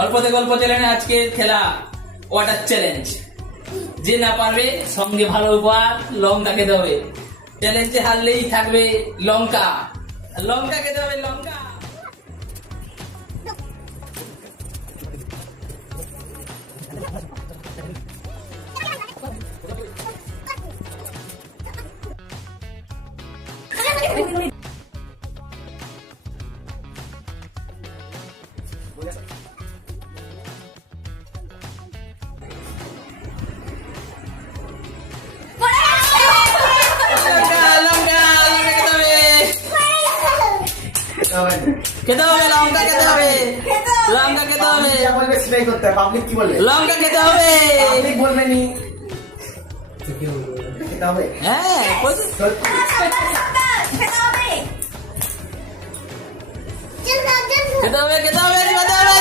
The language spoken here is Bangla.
অল্পতে গল্প চ্যানেলে আজকে খেলা ওয়াটার চ্যালেঞ্জ। যে না পারবে সঙ্গে ভালো উপহার লঙ্কা খেতে হবে। চ্যালেঞ্জে হারলেই থাকবে লঙ্কা, লঙ্কা খেতে হবে লঙ্কা। খেতে হবে লঙ্কা খেতে হবে, লঙ্কা খেতে হবে, সেটাই করতে হবে। পাবলিক কি বলবে? লঙ্কা খেতে হবে। পাবলিক বলবে নি খেতে হবে। হ্যাঁ খেতে হবে খেতে হবে।